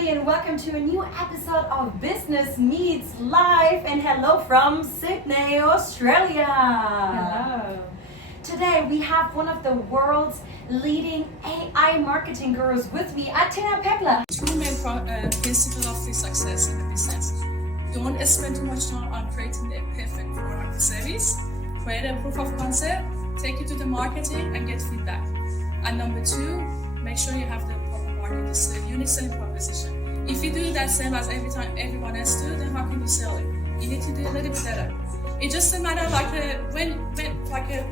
everybody, and welcome to a new episode of Business Meets Live, and hello from Sydney, Australia. Hello. Today we have one of the world's leading AI marketing gurus with me, Atena Pegler. Two main principles of the success in the business. Don't spend too much time on creating the perfect product or service. Create a proof of concept, take it to the marketing and get feedback. And number two, make sure you have the proper market, the unique selling proposition. If you do that same as everyone else do, then how can you sell it? You need to do a little bit better. It's just a matter like a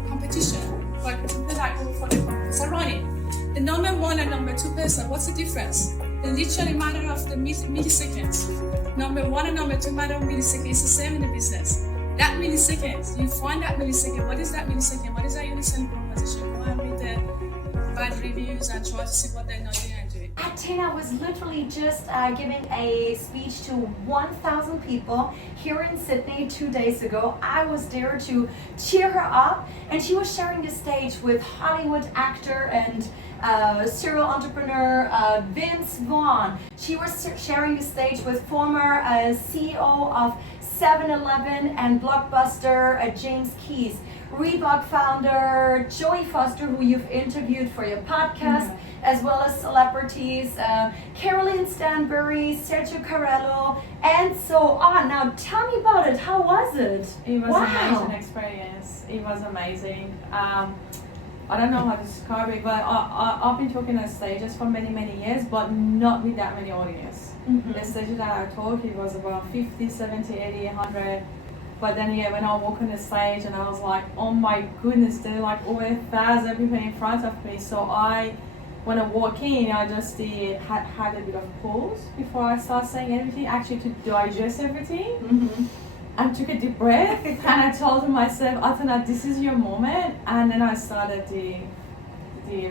competition, like for the running. The number one and number two person, what's the difference? The literally matter of the milliseconds. Number one and number two matter of milliseconds. It's the same in the business. That millisecond, you find that millisecond. What is that millisecond? What is that unique selling proposition? Go and read the bad reviews and try to see what they're not doing and do it. Atena was literally just giving a speech to 1,000 people here in Sydney 2 days ago. I was there to cheer her up, and she was sharing the stage with Hollywood actor and serial entrepreneur Vaughn. She was sharing the stage with former CEO of 7-Eleven and Blockbuster James Keys, Reebok founder Joey Foster, who you've interviewed for your podcast, as well as celebrities Caroline Stanbury, Sergio Carello, and so on. Now tell me about it. How was it? It was an amazing experience. It was amazing. I don't know how to describe it, but I've been talking on stages for many years, but not with that many audience. The stage that I talked, it was about 50, 70, 80, 100. But then when I walk on the stage and I was like, oh my goodness, there are like over 1,000 people in front of me. So when I walk in, I just had a bit of pause before I start saying everything, actually to digest everything. And took a deep breath and I told myself, Atena, this is your moment. And then I started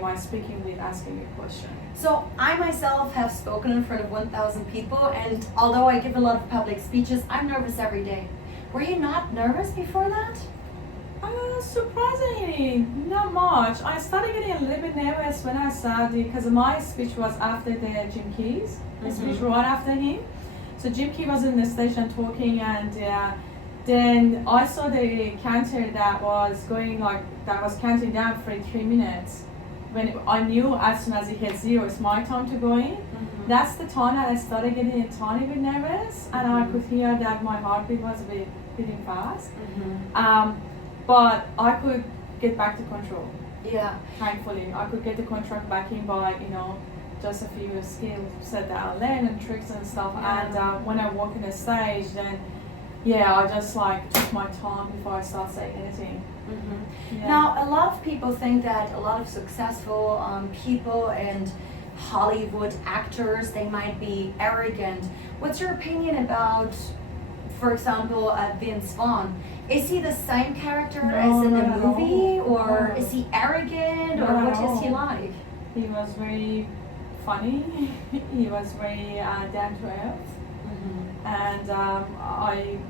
my speaking with asking a question. So I myself have spoken in front of 1,000 people, and although I give a lot of public speeches, I'm nervous every day. Were you not nervous before that? Surprisingly, not much. I started getting a little bit nervous when I started, because my speech was after the Jim Keys, the speech right after him. So Jim Key was in the station talking, and then I saw the counter that was counting down for 3 minutes. When I knew as soon as it hit 0, it's my time to go in. That's the time that I started getting a tiny bit nervous, and I could hear that my heartbeat was beating fast. But I could get back to control. Yeah. Thankfully, I could get the contract back in by just a few skills set that I learned and tricks and stuff. And when I walk in the stage, then I just took my time before I start saying anything. Now, a lot of people think that a lot of successful people and Hollywood actors, they might be arrogant. What's your opinion about, for example, Vince Vaughn? Is he the same character as in the movie, or is he arrogant, or what is he like? He was very funny. He was very down to earth. And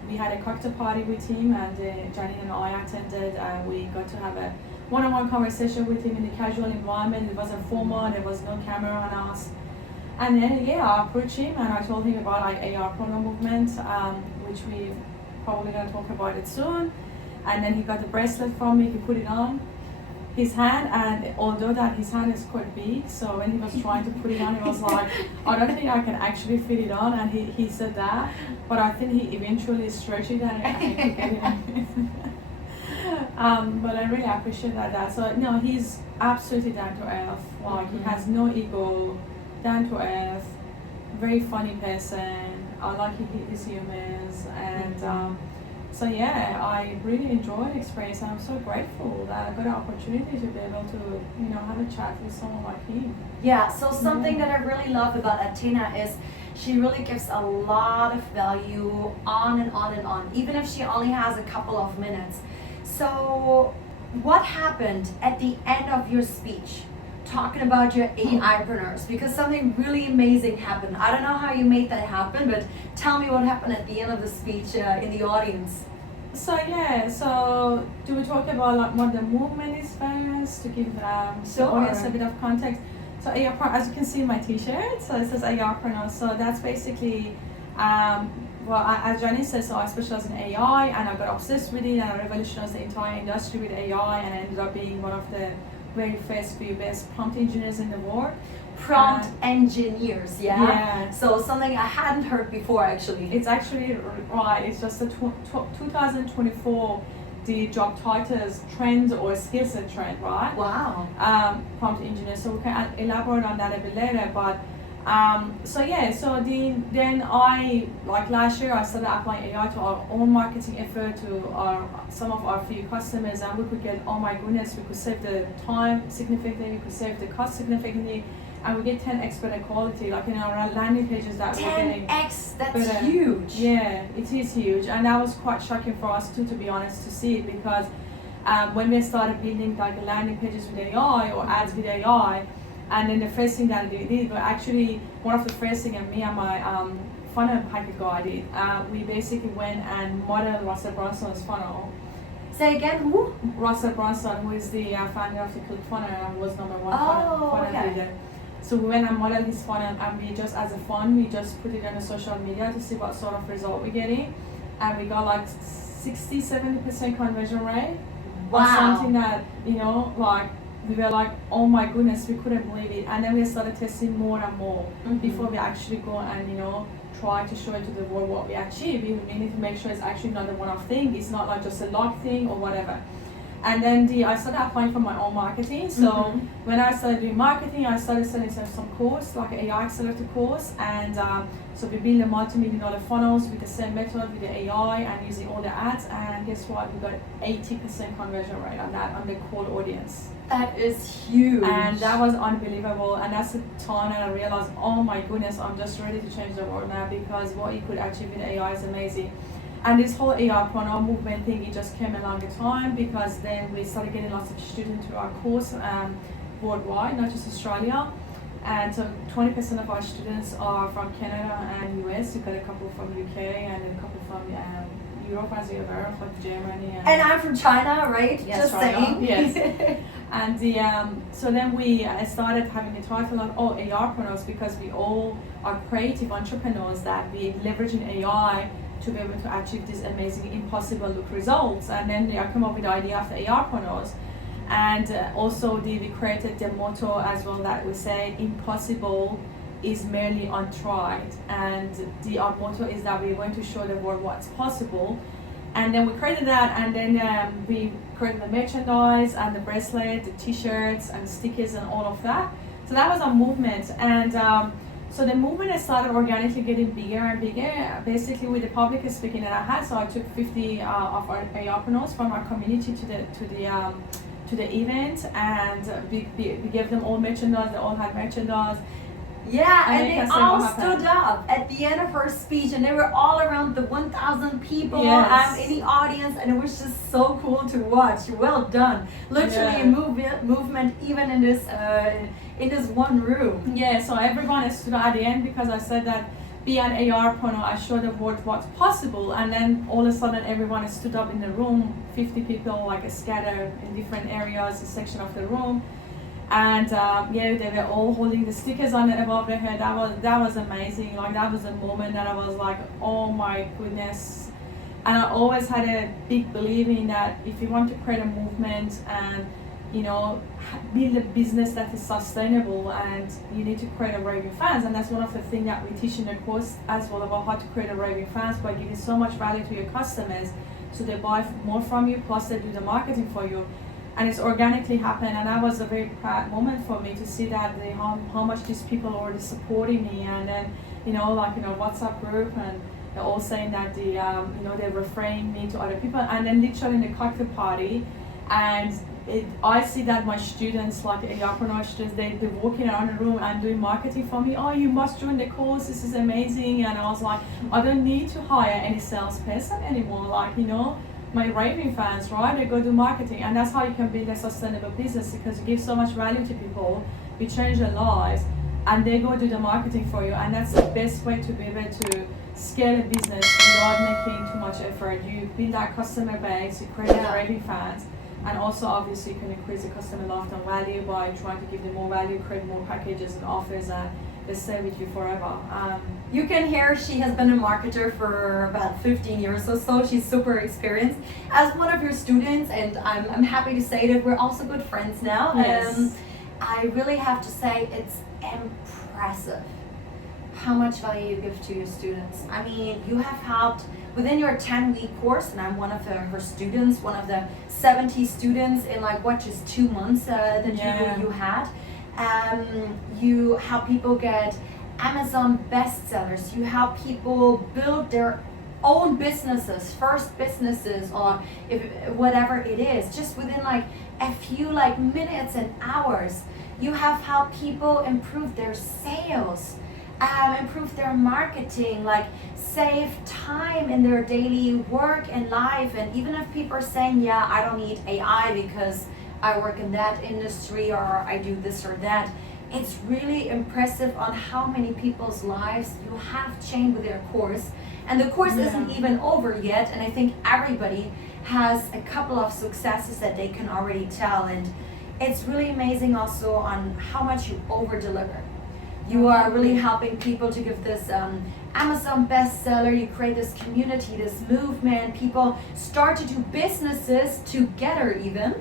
we had a cocktail party with him, and Janine and I attended, and we got to have a one-on-one conversation with him in a casual environment. It wasn't formal, there was no camera on us. And then I approached him and I told him about AIpreneur Movement, which we probably going to talk about it soon. And then he got the bracelet from me, he put it on his hand, and although that his hand is quite big, so when he was trying to put it on, he was like, I don't think I can actually fit it on, and he said that, but I think he eventually stretched it and he could get it on. But I really appreciate that. So no, he's absolutely down to earth. He has no ego, down to earth, very funny person. I like his humors, and so I really enjoyed the experience, and I'm so grateful that I got an opportunity to be able to, have a chat with someone like him. Yeah, so something that I really love about Atena is she really gives a lot of value on and on and on, even if she only has a couple of minutes. So what happened at the end of your speech, talking about your AIpreneurs? Because something really amazing happened. I don't know how you made that happen, but tell me what happened at the end of the speech in the audience. So do we talk about what the movement is first, to give the audience a bit of context? So So AIpreneur, as you can see in my t-shirt, so it says AIpreneur. So that's basically, as Jenny says, so I specialize in AI and I got obsessed with it and I revolutionized the entire industry with AI and I ended up being one of the very first few best prompt engineers in the world. Prompt engineers, yeah? Yeah. So something I hadn't heard before actually. It's actually right, it's just the 2024, the job titles trend or skill set trend, right? Wow. Prompt engineer, so we can elaborate on that a bit later, but so then I, like last year, I started applying AI to our own marketing effort, to some of our few customers, and we could get, oh my goodness, we could save the time significantly, we could save the cost significantly, and we get 10x better quality, like in our landing pages that we're getting. 10x, that's better. huge. Yeah, it is huge, and that was quite shocking for us too, to be honest, to see it, because when we started building like landing pages with AI or ads with AI, and then the first thing that they did, but actually one of the first thing and me and my funnel hacker guy did, we basically went and modeled Russell Brunson's funnel. Say again, who? Russell Brunson, who is the founder of the ClickFunnels and was number one funnel okay. builder. So we went and modeled his funnel, and we just, as a fun, we just put it on the social media to see what sort of result we're getting, and we got like 60-70% conversion rate. Wow. Or something that, you know, like we were like, oh my goodness, we couldn't believe it. And then we started testing more and more before we actually go and, you know, try to show it to the world what we achieve. We need to make sure it's actually not a one-off thing. It's not like just a luck thing or whatever. And then I started applying for my own marketing. So when I started doing marketing, I started selling some course, like an AI accelerator course. And so we built a multi-million-dollar funnels with the same method, with the AI and using all the ads. And guess what? We got 80% conversion rate on that, on the cold audience. That is huge. And that was unbelievable. And that's the time that I realized, oh my goodness, I'm just ready to change the world now, because what you could achieve with AI is amazing. And this whole AIpreneur movement thing, it just came along the time, because then we started getting lots of students through our course worldwide, not just Australia. And so 20% of our students are from Canada and US. We've got a couple from UK and a couple from Europe, as you're aware of, like Germany. And I'm from China, right? Yes, Just right saying. Yes. And so then we started having a title of AIpreneurs, because we all are creative entrepreneurs that we leveraging AI to be able to achieve these amazing, impossible look results. And then I come up with the idea of the AIpreneurs. And also we created the motto as well, that we say impossible is merely untried. And our motto is that we're going to show the world what's possible. And then we created that, and then we created the merchandise and the bracelet, the t-shirts and stickers and all of that. So that was our movement. And so the movement has started organically getting bigger and bigger, basically with the public speaking that I had. So I took 50 of our AIpreneurs from our community to the event, and we gave them all merchandise. They all had merchandise. Yeah, and they all what stood up at the end of her speech, and they were all around the 1,000 people Yes. in the audience, and it was just so cool to watch. Well done. Literally a movement even in this one room. Yeah, so everyone stood at the end, because I said that be an AIpreneur, I showed the world what's possible, and then all of a sudden everyone stood up in the room, 50 people like scattered in different areas, a section of the room. And they were all holding the stickers on it above their head. That was amazing. Like, that was a moment that I was like, oh my goodness. And I always had a big belief in that if you want to create a movement and, you know, build a business that is sustainable, and you need to create a raving fans. And that's one of the things that we teach in the course as well, about how to create a raving fans by giving so much value to your customers, so they buy more from you, plus they do the marketing for you. And it's organically happened, and that was a very proud moment for me to see that how much these people are already supporting me. And then, WhatsApp group, and they're all saying that they're referring me to other people. And then literally in the cocktail party, and I see that my students, like AIpreneur students, they're walking around the room and doing marketing for me. Oh, you must join the course, this is amazing. And I was like, I don't need to hire any salesperson anymore. My raving fans, right? They go do marketing, and that's how you can build a sustainable business, because you give so much value to people, you change their lives, and they go do the marketing for you. And that's the best way to be able to scale a business without making too much effort. You build that customer base, you create the raving fans, And also obviously you can increase the customer lifetime value by trying to give them more value, create more packages and offers, and they stay with you forever. You can hear she has been a marketer for about 15 years or so. She's super experienced. As one of your students, and I'm happy to say that we're also good friends now. Yes. I really have to say it's impressive how much value you give to your students. I mean, you have helped within your 10-week course, and I'm one of her students, one of the 70 students in like just 2 months that you had. You help people get Amazon bestsellers. You help people build their own businesses, first businesses, or if whatever it is, just within like a few like minutes and hours. You have helped people improve their sales, improve their marketing, like save time in their daily work and life. And even if people are saying, yeah, I don't need AI because I work in that industry or I do this or that, it's really impressive on how many people's lives you have changed with your course. And the course isn't even over yet, and I think everybody has a couple of successes that they can already tell. And it's really amazing also on how much you over deliver. You are really helping people to give this Amazon bestseller. You create this community, this movement. People start to do businesses together even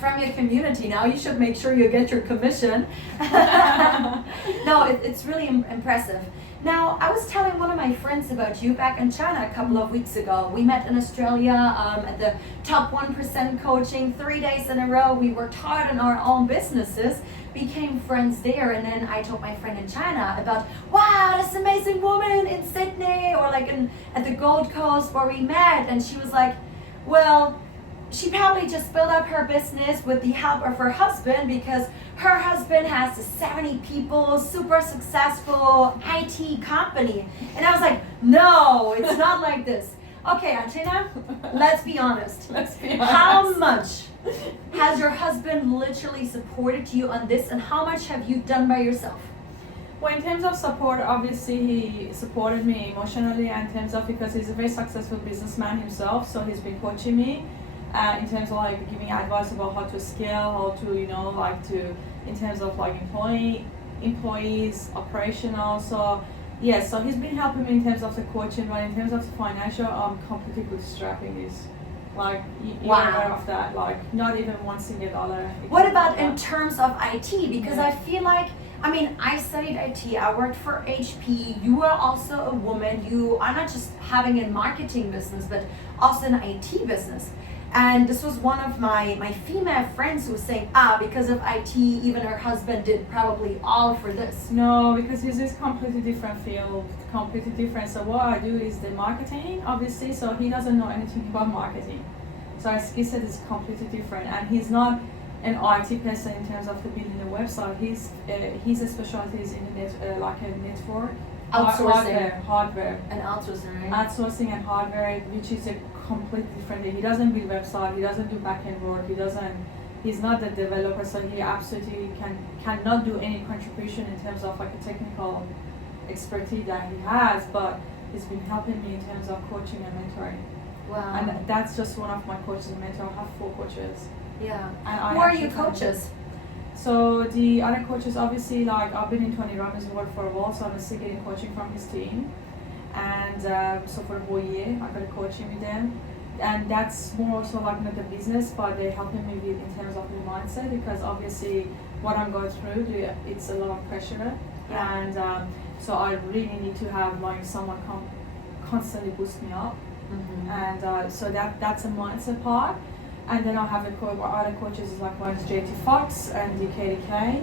from your community. Now you should make sure you get your commission. No, it's really impressive. Now, I was telling one of my friends about you back in China a couple of weeks ago. We met in Australia at the Top 1% coaching 3 days in a row. We worked hard on our own businesses, became friends there, and then I told my friend in China about, wow, this amazing woman in Sydney or like at the Gold Coast where we met, and she was like, well, she probably just built up her business with the help of her husband because her husband has a 70 people, super successful IT company. And I was like, no, it's not like this. Okay, Atena, let's be honest. How much has your husband literally supported you on this, and how much have you done by yourself? Well, in terms of support, obviously he supported me emotionally, and in terms of, because he's a very successful businessman himself, so he's been coaching me in terms of like giving advice about how to scale, how to, in terms of like employees, operational. So yeah, so he's been helping me in terms of the coaching, but in terms of the financial, I'm completely bootstrapping this. Like, you're aware of that, like not even one single dollar. What about in terms of IT? Because I feel like, I studied IT, I worked for HP, you are also a woman, you are not just having a marketing business, but also an IT business. And this was one of my female friends who was saying, because of IT, even her husband did probably all for this. No, because this is completely different field, completely different. So what I do is the marketing, obviously, so he doesn't know anything about marketing. So our skill set is completely different, and he's not an IT person in terms of building a website. He's a specialty is in like a network. Outsourcing. Hardware. And outsourcing, right? Outsourcing and hardware, which is a completely different thing. He doesn't build website, he doesn't do back-end work, he's not the developer, so he absolutely cannot do any contribution in terms of like a technical expertise that he has, but he's been helping me in terms of coaching and mentoring. Wow. And that's just one of my coaches and mentors. I have 4 coaches. Yeah. And who are your coaches? So the other coaches, obviously, like I've been in Tony Robbins' work for a while, so I'm still getting coaching from his team. And so for a whole year, I got a coaching with them. And that's more also like not a business, but they're helping me with in terms of the mindset, because obviously what I'm going through, it's a lot of pressure. Yeah. And so I really need to have like someone constantly boost me up. Mm-hmm. And so that's a mindset part. And then I have other coaches, is like one's JT Fox and the KDK,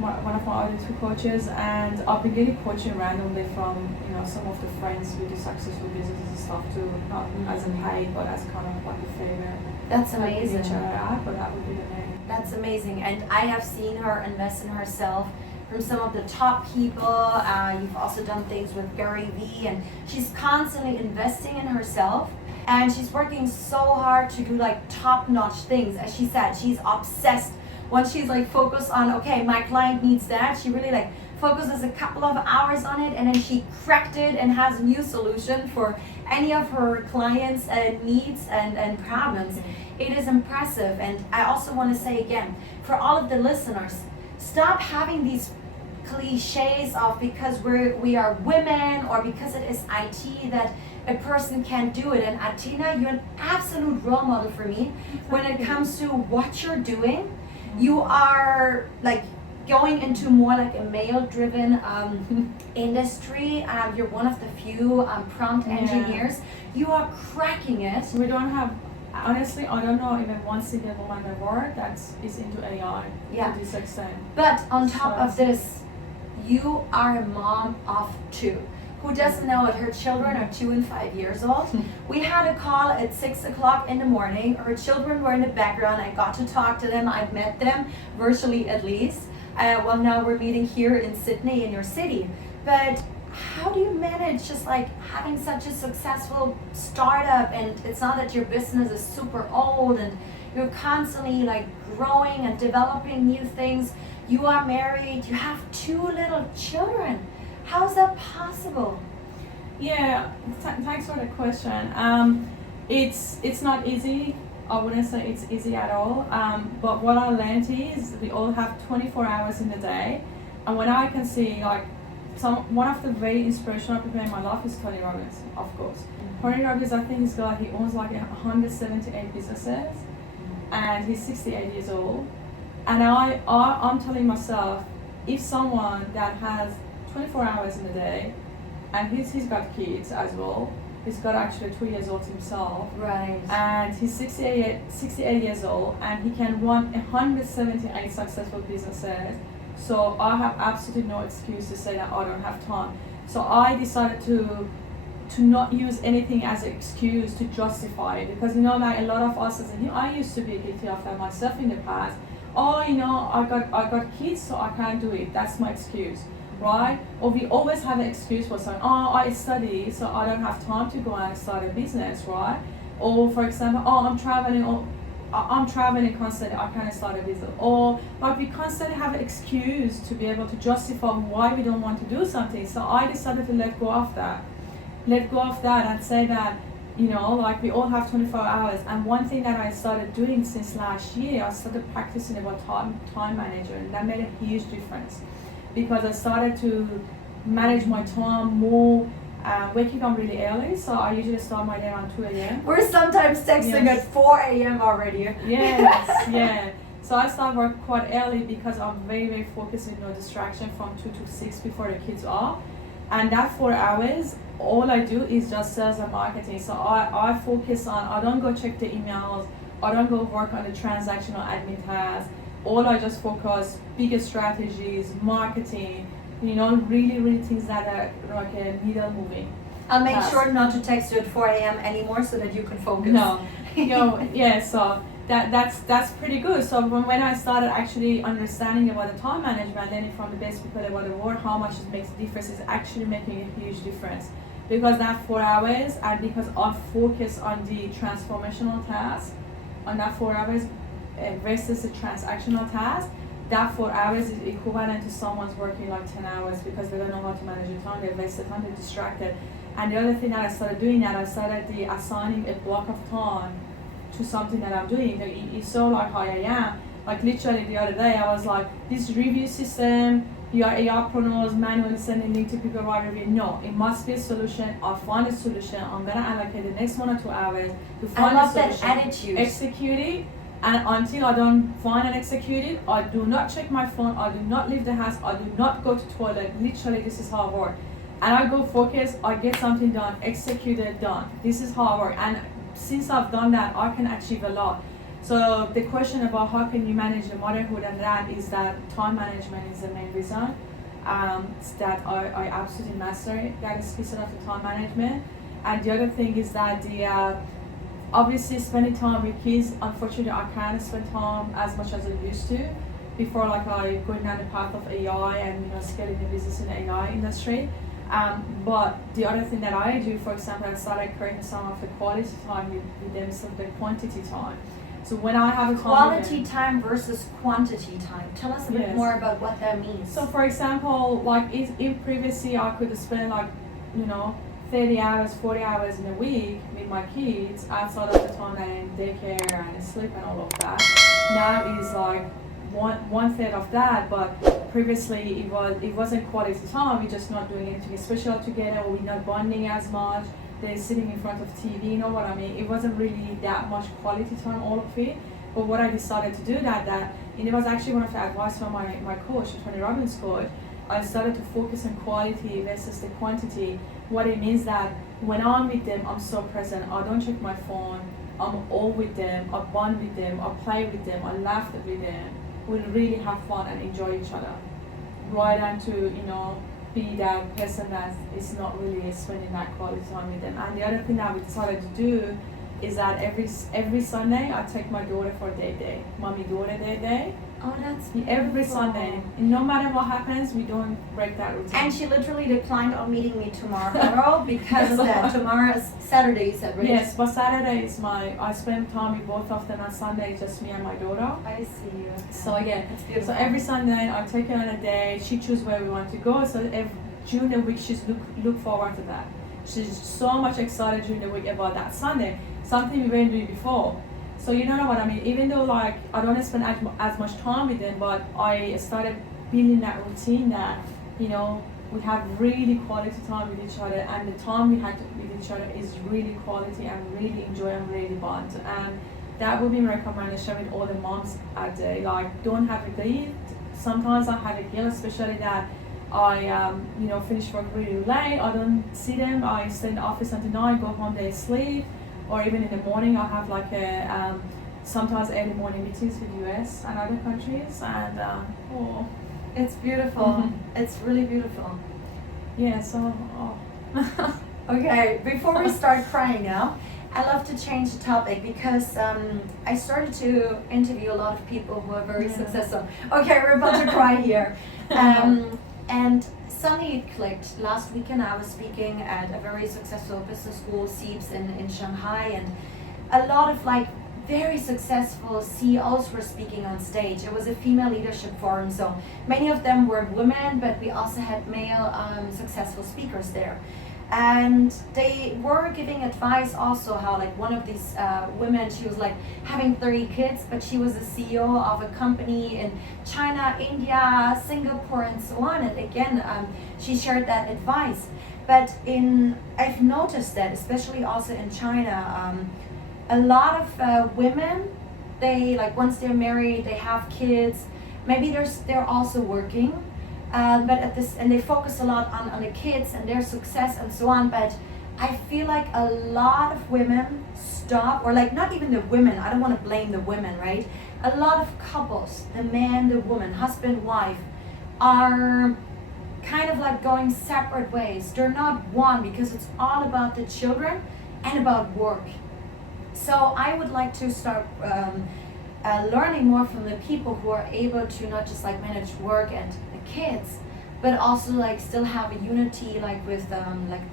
one of my other 2 coaches. And I've been getting coaching randomly from some of the friends with the successful businesses and stuff too, not as a paid, but as kind of like a favor. That's amazing. But that would be the name. That's amazing. And I have seen her invest in herself from some of the top people. You've also done things with Gary Vee, and she's constantly investing in herself. And she's working so hard to do like top-notch things. As she said, she's obsessed. Once she's like focused on, okay, my client needs that, she really like focuses a couple of hours on it, and then she cracked it and has a new solution for any of her clients' needs and problems. It is impressive. And I also want to say again, for all of the listeners, stop having these cliches of because we are women or because it is IT that a person can't do it. And Atena, you're an absolute role model for me when it comes to what you're doing. You are like going into more like a male-driven industry. You're one of the few prompt engineers. You are cracking it. We don't have, honestly, I don't know even one single woman in the world that is into AI to this extent. But on top of this, you are a mom of 2. Who doesn't know it? Her children are 2 and 5 years old. We had a call at 6 o'clock in the morning. Her children were in the background. I got to talk to them. I've met them virtually at least. Well, now we're meeting here in Sydney in your city. But how do you manage just like having such a successful startup, and it's not that your business is super old and you're constantly like growing and developing new things. You are married, you have 2 little children. How is that possible? Yeah, thanks for the question. It's not easy. I wouldn't say it's easy at all. But what I learned is we all have 24 hours in a day, and when I can see like one of the very inspirational people in my life is Tony Robbins, of course. Tony Robbins, I think he owns like 178 businesses, and he's 68 years old. And I'm telling myself, if someone that has 24 hours in a day, and he's got kids as well. He's got actually 2 years old himself. Right. And he's 68 years old, and he can run 178 successful businesses. So I have absolutely no excuse to say that I don't have time. So I decided to not use anything as an excuse to justify it, because like a lot of us I used to be guilty of that myself in the past. I got kids, so I can't do it. That's my excuse, right? Or we always have an excuse for something. I study, so I don't have time to go and start a business, right? Or for example, I'm traveling constantly, I can't start a business. Or like we constantly have an excuse to be able to justify why we don't want to do something. So I decided to let go of that and say that, like we all have 24 hours. And one thing that I started doing since last year, I started practicing about time management, and that made a huge difference, because I started to manage my time more, waking up really early. So I usually start my day around 2 a.m. We're sometimes texting at 4 a.m. already. Yes, yeah. So I start work quite early because I'm very, very focused with no distraction from 2 to 6 before the kids are. And that 4 hours, all I do is just sales and marketing. So I focus on, I don't go check the emails, I don't go work on the transactional admin tasks. All I just focus, bigger strategies, marketing, really, really things that are like a needle moving. I'll make sure not to text you at 4 a.m. anymore so that you can focus. No, yeah, so that's pretty good. So when I started actually understanding about the time management, learning from the best people about the world, how much it makes a difference, is actually making a huge difference. Because that 4 hours, and because I focus on the transformational task, on that 4 hours versus the transactional task, that 4 hours is equivalent to someone's working like 10 hours, because they don't know how to manage their time, they waste the time, they're distracted. And the other thing that I started doing, I started assigning a block of time to something that I'm doing. You saw like how I am. Like literally the other day, I was like, this review system, your AIpreneurs manually sending link to people write review. No, it must be a solution. I'll find a solution. I'm gonna allocate the next 1 or 2 hours to find a solution. I love that attitude. Execute it, and until I don't find and execute it, I do not check my phone. I do not leave the house. I do not go to toilet. Literally, this is how I work. And I go focus. I get something done, execute it, done. This is how I work. And since I've done that, I can achieve a lot. So the question about how can you manage the motherhood and that is that time management is the main reason that I absolutely master that piece of the time management. And the other thing is that obviously spending time with kids, unfortunately I can't spend time as much as I used to before, like I going down the path of AI and scaling the business in the AI industry. But the other thing that I do, for example, I started creating some of the quality time with them, some of the quantity time. So when I have a time Quality with them, time versus quantity time. Tell us a bit Yes. more about what that means. so for example, like if previously I could spend like, 30 hours, 40 hours in a week with my kids outside of the time and daycare and sleep and all of that. Now is like one third of that, but previously it wasn't quality time. We're just not doing anything special together, or we're not bonding as much. They're sitting in front of TV, you know what I mean? It wasn't really that much quality time, all of it. But what I decided to do and it was actually one of the advice from my coach, Tony Robbins' coach. I started to focus on quality versus the quantity. What it means that when I'm with them, I'm so present. I don't check my phone. I'm all with them. I bond with them. I play with them. I laugh with them. We really have fun and enjoy each other. Rather than to, be that person that is not really spending that quality time with them. And the other thing that we decided to do is that every Sunday I take my daughter for a day, mommy-daughter day. Oh, that's Every beautiful. Sunday. And no matter what happens, we don't break that routine. And she literally declined on meeting me tomorrow because of that. Tomorrow is Saturday, you said, right? Yes, but Saturday is I spend time with both of them, and Sunday is just me and my daughter. I see you. So yeah, That's beautiful. so every Sunday I take her on a day. She chooses where we want to go. So during the week she's look forward to that. She's so much excited during the week about that Sunday. Something we weren't doing before. So you know what I mean. Even though like I don't spend as much time with them, but I started building that routine that we have really quality time with each other, and the time we had with each other is really quality and really enjoy and really bond. And that would be my recommendation with all the moms out there. Like, don't have a guilt. Sometimes I have a guilt, especially that I finish work really late. I don't see them. I stay in the office until 9, go home, they sleep. Or even in the morning, I have like sometimes early morning meetings with US and other countries, and It's beautiful. Mhm. It's really beautiful. yeah. So Okay, before we start crying now, I love to change the topic because I started to interview a lot of people who are very Yeah. successful. Okay, we're about to cry here. And suddenly it clicked. Last weekend I was speaking at a very successful business school, SEEPS in Shanghai, and a lot of like very successful CEOs were speaking on stage. It was a female leadership forum, so many of them were women, but we also had male successful speakers there. And they were giving advice also how like one of these women, she was like having 30 kids, but she was a CEO of a company in China, India, Singapore, and so on. And again, she shared that advice. But I've noticed that, especially also in China, a lot of women, they like once they're married, they have kids, maybe they're also working. But and they focus a lot on the kids and their success and so on. But I feel like a lot of women stop, or like not even the women, I don't want to blame the women, right? A lot of couples, the man, the woman, husband, wife, are kind of like going separate ways. They're not one because it's all about the children and about work. So I would like to start learning more from the people who are able to not just like manage work and kids, but also like still have a unity like with like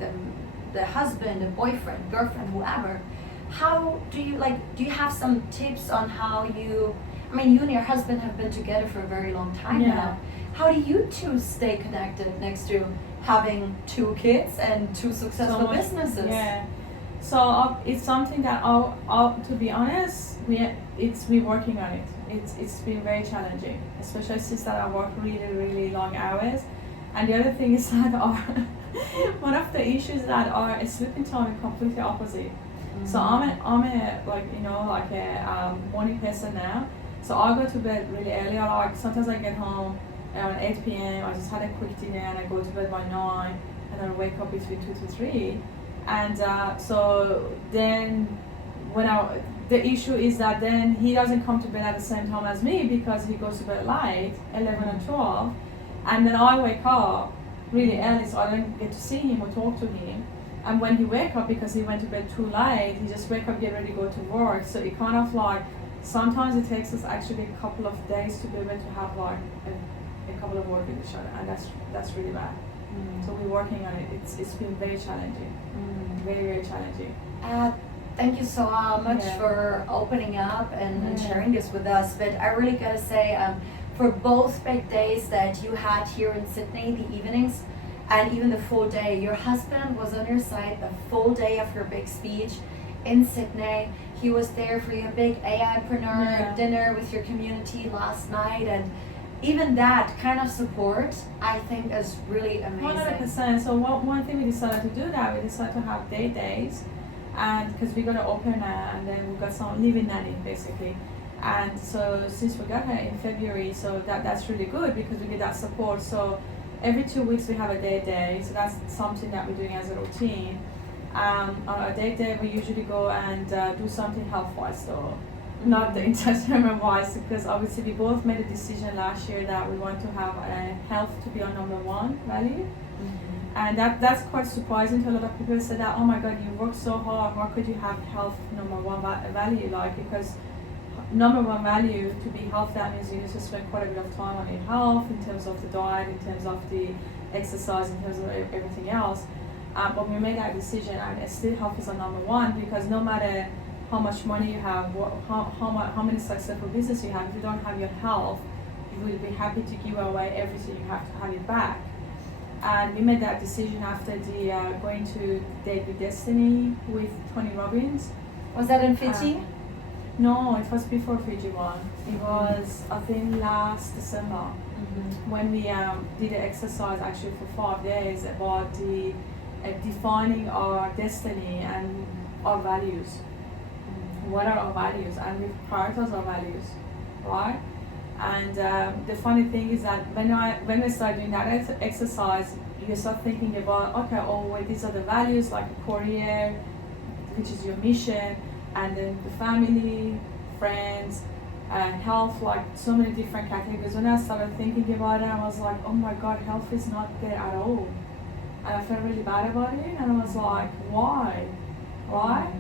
the husband, the boyfriend, girlfriend, whoever. How do you have some tips on how you and your husband have been together for a very long time Yeah. now. How do you two stay connected next to having 2 kids and 2 successful businesses? Yeah. So it's something that to be honest, we're working on it. It's been very challenging, especially since that I work really, really long hours. And the other thing is that one of the issues that our sleeping time is completely opposite. Mm-hmm. So I'm a morning person now. So I go to bed really early. Sometimes I get home around 8 p.m. I just had a quick dinner and I go to bed by 9, and then I wake up between 2 to 3. And so then the issue is that then he doesn't come to bed at the same time as me because he goes to bed late, 11 and 12, and then I wake up really early, so I don't get to see him or talk to him. And when he wake up, because he went to bed too late, he just wake up, get ready, go to work. So it kind of like, sometimes it takes us actually a couple of days to be able to have like a couple of work with each other, and that's really bad. So we're working on it. It's been very challenging, very, very challenging. Thank you so much for opening up and sharing this with us. But I really gotta say, for both big days that you had here in Sydney, the evenings and even the full day, your husband was on your side the full day of your big speech in Sydney. He was there for your big AIpreneur dinner with your community last night, and even that kind of support, I think, is really amazing. 100%. So one thing we decided to do that, we decided to have day days, and because we got an opener and then we got some living nanny basically. And so since we got her in February, so that's really good because we get that support. So every 2 weeks we have a day, so that's something that we're doing as a routine. On a day, we usually go and do something health-wise though. Not the entertainment-wise, because obviously we both made a decision last year that we want to have health to be our number one value. And that's quite surprising to a lot of people. Say that, oh my God, you work so hard, how could you have health number one value? Like, because number one value to be health, that means you need to spend quite a bit of time on your health in terms of the diet, in terms of the exercise, in terms of everything else. But we made that decision, and still health is our number one, because no matter how much money you have, how many successful business you have, if you don't have your health, you will be happy to give away everything you have to have it back. And we made that decision after the going to Date with Destiny with Tony Robbins. Was that in Fiji? No, it was before Fiji one. It was, I think, last December when we did an exercise actually for 5 days about the defining our destiny and our values. What are our values? And we prioritize our values, right? And the funny thing is that when we start doing that exercise, you start thinking about, okay, well, these are the values, like a career, which is your mission, and then the family, friends, health, like so many different categories. When I started thinking about it, I was like, oh my God, health is not there at all. And I felt really bad about it, and I was like, why, right?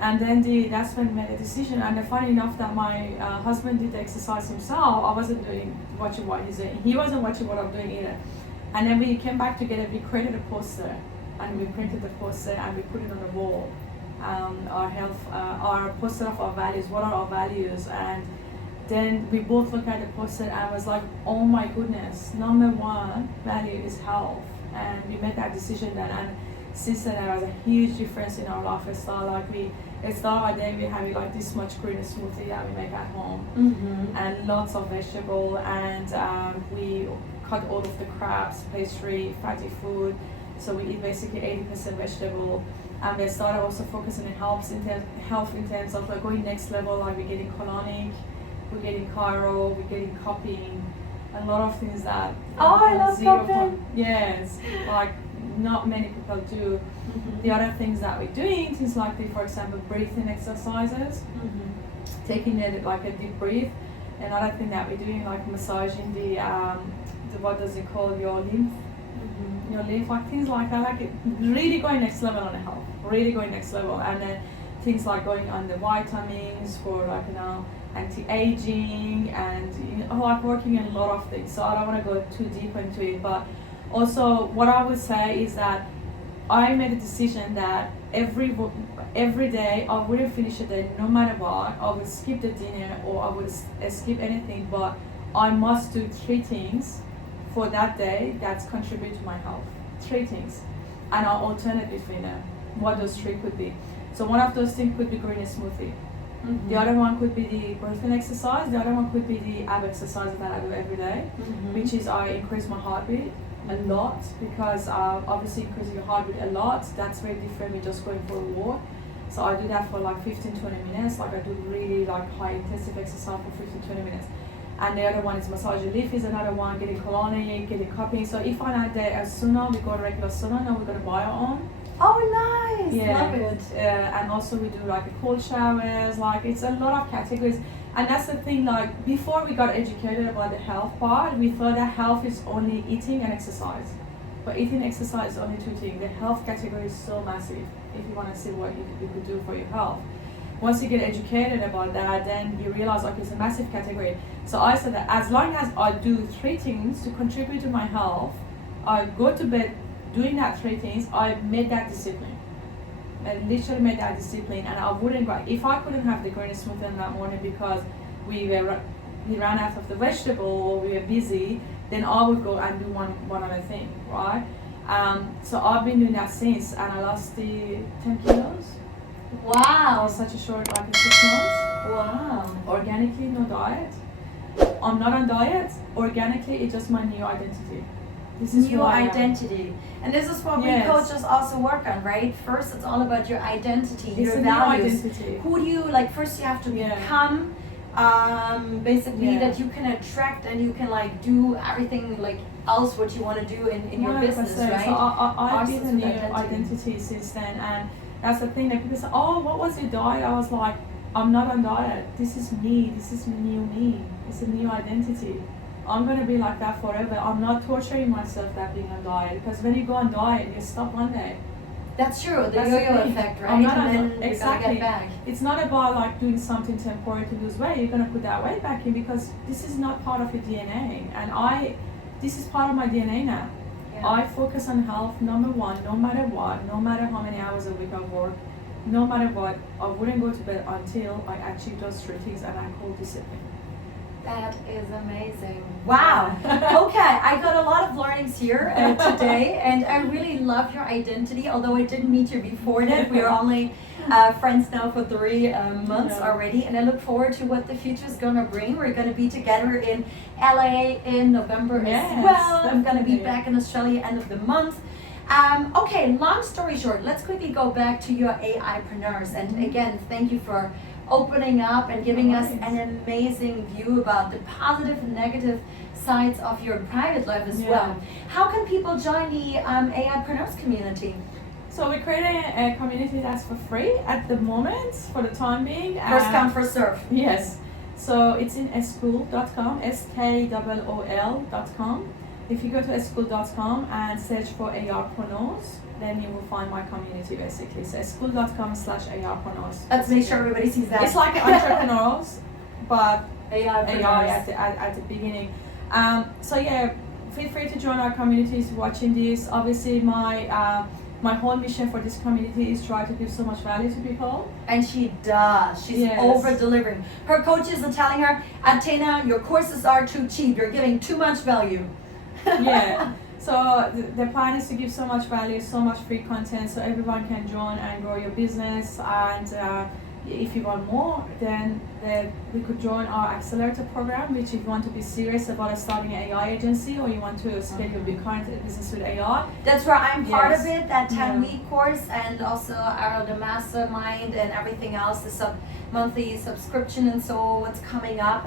And then that's when we made a decision. And funny enough that my husband did the exercise himself. I wasn't watching what he's doing. He wasn't watching what I'm doing either. And then we came back together, we created a poster, and we printed the poster and we put it on the wall. Our poster of our values, what are our values? And then we both looked at the poster and was like, oh my goodness, number one value is health. And we made that decision then. And since then, there was a huge difference in our lifestyle. Like it started our day, we're having like this much green smoothie that we make at home, and lots of vegetable, and we cut all of the crabs, pastry, fatty food. So we eat basically 80% vegetable. And we started also focusing on health in terms of like going next level. Like we're getting colonic, we're getting chiro, we're getting cupping, a lot of things that. Oh, I love cupping. Yes, like not many people do. The other things that we're doing, things like for example, breathing exercises, taking it like a deep breath. Another thing that we're doing, like massaging the what does it call, your lymph, like things like that. Like really going next level on the health, really going next level. And then things like going on the vitamins for like anti-aging, and like working in a lot of things. So I don't want to go too deep into it, but also what I would say is that I made a decision that every day I wouldn't finish a day no matter what. I would skip the dinner or I would skip anything, but I must do 3 things for that day that's contribute to my health. 3 things, and I'll alternate between them. What those 3 could be. So one of those things could be green smoothie. The other one could be the breathing exercise. The other one could be the ab exercise that I do every day, which is I increase my heartbeat a lot, because obviously increasing your heartbeat a lot, that's very different with just going for a walk. So I do that for like 15-20 minutes. Like I do really like high intensive exercise for 15-20 minutes. And the other one is massage relief, is another one, getting colonic, getting cupping. So if on that day a sauna, we go to regular sauna, now we're going to buy our own. Oh, nice! Yeah. Love it. And also we do like a cold showers, like it's a lot of categories. And that's the thing, like before we got educated about the health part, we thought that health is only eating and exercise. But eating and exercise is only 2 things. The health category is so massive if you want to see what you could do for your health. Once you get educated about that, then you realize, okay, it's a massive category. So I said that as long as I do 3 things to contribute to my health, I go to bed doing that 3 things, I made that discipline. literally made that discipline, and I wouldn't go if I couldn't have the green smoothie in that morning because we ran out of the vegetable or we were busy, then I would go and do one other thing, right? So I've been doing that since, and I lost the 10 kilos. Wow. In such a short, like in 6 months. Wow. Organically, no diet. I'm not on diet. Organically, it's just my new identity. This is New identity. And this is what we Yes. coaches also work on, right? First, it's all about your identity, It's your a new values. identity. Who do you, like, first you have to Yeah. become, basically, Yeah. that you can attract and you can, like, do everything, like, else what you want to do in your business, 100%. right? So I've Ours been is a new identity. identity since then, and that's the thing that people say, oh, what was your diet? I was like, I'm not on diet. This is me. This is new me. It's a new identity. I'm going to be like that forever. I'm not torturing myself that being on diet, because when you go on diet, you stop one day. That's true, the That's the yo-yo thing. effect, right? I'm not And on- then you're exactly. gonna get back. It's not about like doing something temporary to lose weight. You're going to put that weight back in because this is not part of your DNA. And this is part of my DNA now. Yeah. I focus on health, number one, no matter what, no matter how many hours a week I work, no matter what, I wouldn't go to bed until I achieve those 3 things, and I call discipline. That is amazing. Wow. Okay, I got a lot of learnings here today, and I really love your identity. Although I didn't meet you before that, we are only friends now for 3 months Yeah. already, and I look forward to what the future is gonna bring. We're gonna be together in LA in November Yes, as well. I'm gonna be definitely. back in Australia end of the month. Okay, long story short, let's quickly go back to your AIpreneurs, and again, thank you for opening up and giving us an amazing view about the positive and negative sides of your private life as Yeah. well. How can people join the AIpreneurs community? So we're creating a community that's for free at the moment, for the time being. First come, first serve. Yes. So it's in school.com, skool.com. If you go to school.com and search for AIpreneurs, then you will find my community basically. So school.com/AIpreneurs. Let's make sure everybody sees that. It's like entrepreneurs, but AIpreneurs. AI at the beginning. So yeah, feel free to join our communities watching this. Obviously, my whole mission for this community is try to give so much value to people. And she does. She's Yes. over-delivering. Her coaches are telling her, Atena, your courses are too cheap. You're giving too much value. Yeah. So the plan is to give so much value, so much free content, so everyone can join and grow your business. And if you want more, then we could join our accelerator program, which if you want to be serious about starting an AI agency or you want to scale your current business with AI. That's where I'm part Yes. of it, that Yeah. 10-week course, and also the mastermind and everything else, the monthly subscription and so what's coming up.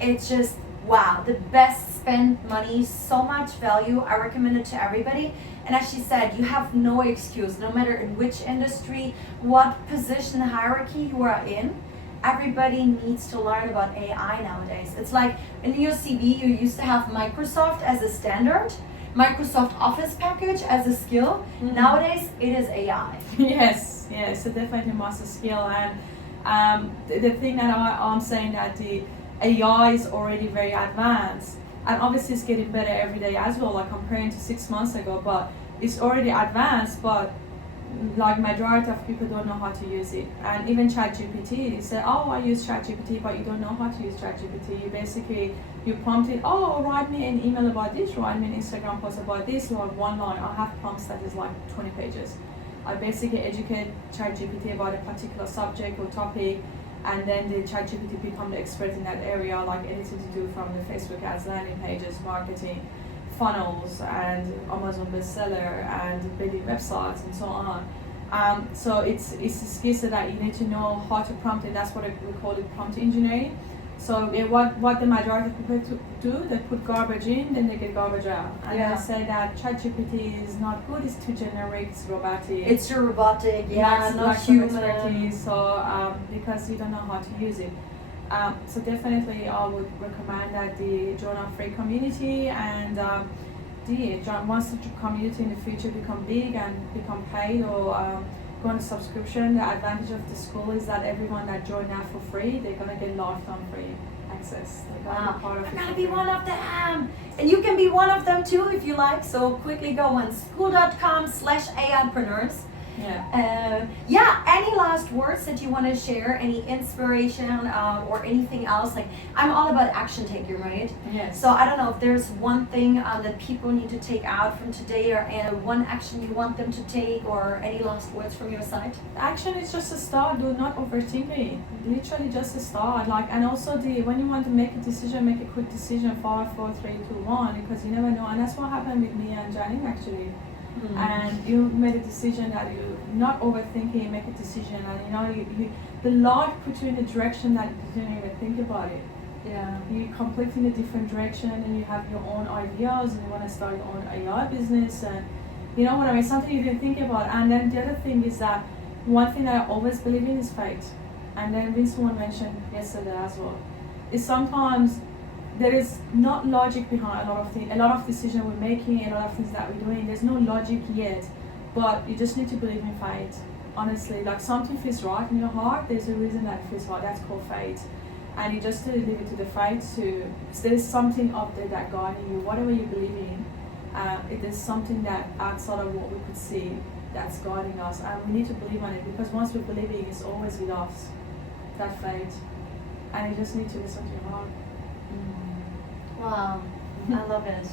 It's just, wow, the best spend money, so much value. I recommend it to everybody. And as she said, you have no excuse, no matter in which industry, what position hierarchy you are in. Everybody needs to learn about AI nowadays. It's like in your CV, you used to have Microsoft as a standard, Microsoft Office package as a skill. Mhm. Nowadays, it is AI. Yes, so definitely master skill. And the thing that I'm saying that the AI is already very advanced, and obviously it's getting better every day as well, like comparing to 6 months ago, but it's already advanced, but like majority of people don't know how to use it. And even ChatGPT, you say, oh, I use ChatGPT, but you don't know how to use ChatGPT. You prompt it, oh, write me an email about this, write me an Instagram post about this, like 1 line. I have prompts that is like 20 pages. I basically educate ChatGPT about a particular subject or topic, and then the ChatGPT become the expert in that area, like anything to do from the Facebook ads, landing pages, marketing, funnels, and Amazon bestseller, and building websites, and so on. So it's a skill set that you need to know how to prompt it. That's what we call it, prompt engineering. So what the majority of people do, they put garbage in, then they get garbage out. And Yeah. I say that ChatGPT is not good, it's too generic, it's robotic. It's your robotic, Lacks not of human. expertise, so because you don't know how to use it. So definitely I would recommend that the join our free community, and once the community in the future become big and become paid or go on a subscription, the advantage of the school is that everyone that join now for free, they're gonna get lifetime free access. They're gonna be part of I'm it gonna for be free. one of them. And you can be one of them too if you like. So quickly go on school.com/AIpreneurs. Yeah. Any last words that you want to share? Any inspiration or anything else? Like, I'm all about action taking, right? Yes. So I don't know if there's one thing that people need to take out from today, or one action you want them to take, or any last words from your side? Action is just a start. Do not overthink it. Literally just a start. And also when you want to make a decision, make a quick decision. 5, 4, 3, 2, 1. Because you never know. And that's what happened with me and Janine actually. Mm-hmm. And you made a decision that you not overthinking, make a decision, and you the life put you in a direction that you didn't even think about it. Yeah. You completely in a different direction, and you have your own ideas, and you want to start your own AI business, and you know what I mean, something you didn't think about. And then the other thing is that one thing that I always believe in is fate. And then Vincent mentioned yesterday as well, is sometimes there is not logic behind a lot of things, a lot of decisions we're making, a lot of things that we're doing. There's no logic yet, but you just need to believe in fate. Honestly, like something feels right in your heart, there's a reason that it feels right. That's called fate. And you just need to leave it to the fate there's something up there that guiding you, whatever you believe in. If there's something that outside of what we could see that's guiding us, and we need to believe on it, because once we believe it, it's always with us, that fate. And you just need to listen to your heart. Wow, I love it.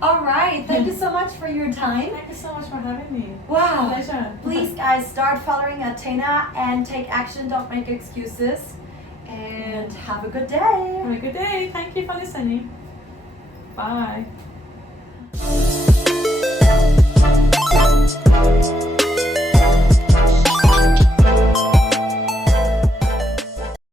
All right, thank you so much for your time. Thank you so much for having me. Wow. Pleasure. Please, guys, start following Atena and take action. Don't make excuses. And have a good day. Have a good day. Thank you for listening. Bye.